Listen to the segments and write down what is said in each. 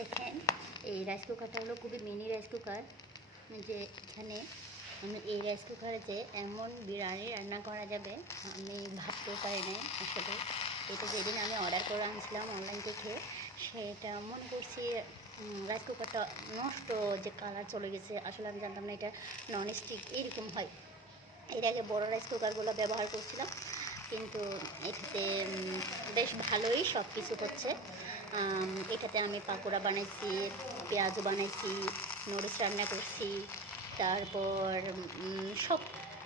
দেখেন এই রাইস কুকারটা হলো খুবই মিনি রাইস কুকার। যে এখানে আমি এই রাইস কুকারে যে এমন বিরিয়ানি রান্না করা যাবে আমি ভাবতেও পারি নাই আসলে। এটা যেদিন আমি অর্ডার করে আনছিলাম অনলাইন থেকে, সেটা মনে করছি রাইস কুকারটা নষ্ট, যে কালার চলে গেছে। আসলে আমি জানতাম না এটা নন স্টিক এরকম হয়। এর আগে বড় রাইস কুকারগুলো ব্যবহার করছিলাম, কিন্তু এটাতে বেশ ভালোই সব কিছু হচ্ছে। এটাতে আমি পাকোড়া বানাইছি, পেঁয়াজও বানাইছি, মরিচ রান্না করছি, তারপর সব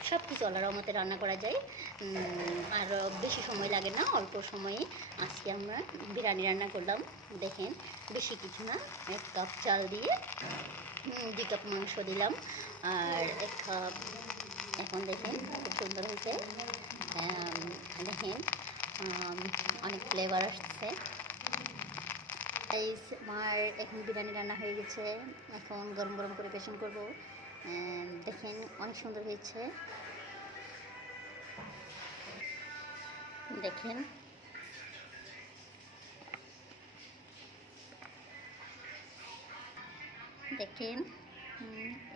সব কিছু আল্লাহর রহমতে রান্না করা যায়। আর বেশি সময় লাগে না, অল্প সময়ে আজকে আমরা বিরিয়ানি রান্না করলাম। দেখেন বেশি কিছু না, 1 কাপ চাল দিয়ে 2 কাপ মাংস দিলাম আর 1 কাপ। এখন দেখেন খুব সুন্দর হয়েছে। দেখেন অনেক ফ্লেভার আসছে। আমার এখন বিরিয়ানি রান্না হয়ে গেছে, এখন গরম গরম করে পরিবেশন করব। দেখেন অনেক সুন্দর হয়েছে। দেখেন দেখেন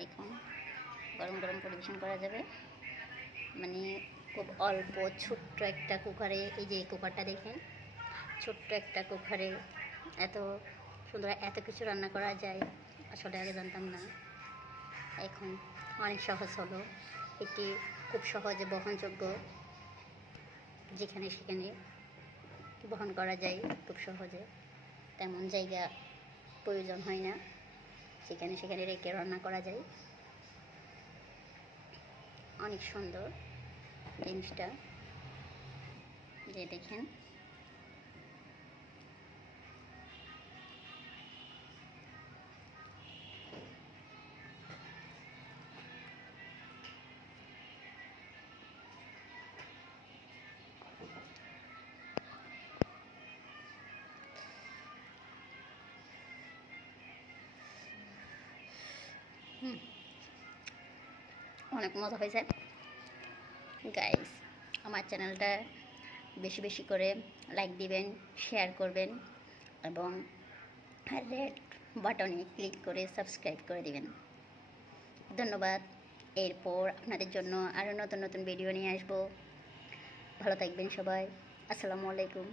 এখন গরম গরম পরিবেশন করা যাবে। মানে খুব অল্প ছোট্ট একটা কুকারে, এই যে কুকারটা দেখেন, ছোট্ট একটা কুকারে এত সুন্দর এত কিছু রান্না করা যায়, আসলে আগে জানতাম না। এখন অনেক সহজ হলো, এটি খুব সহজে বহনযোগ্য, যেখানে সেখানে বহন করা যায় খুব সহজে। তেমন জায়গা প্রয়োজন হয় না, সেখানে সেখানে রেখে রান্না করা যায়। অনেক সুন্দর জিনিসটা, যে দেখেন অনেক মজা হয়েছে গাইস। আমার চ্যানেলটা বেশি বেশি করে লাইক দিবেন, শেয়ার করবেন এবং রেড বাটনে ক্লিক করে সাবস্ক্রাইব করে দিবেন। ধন্যবাদ। এরপর আপনাদের জন্য আরও নতুন নতুন ভিডিও নিয়ে আসবো। ভালো থাকবেন সবাই। আসসালামু আলাইকুম।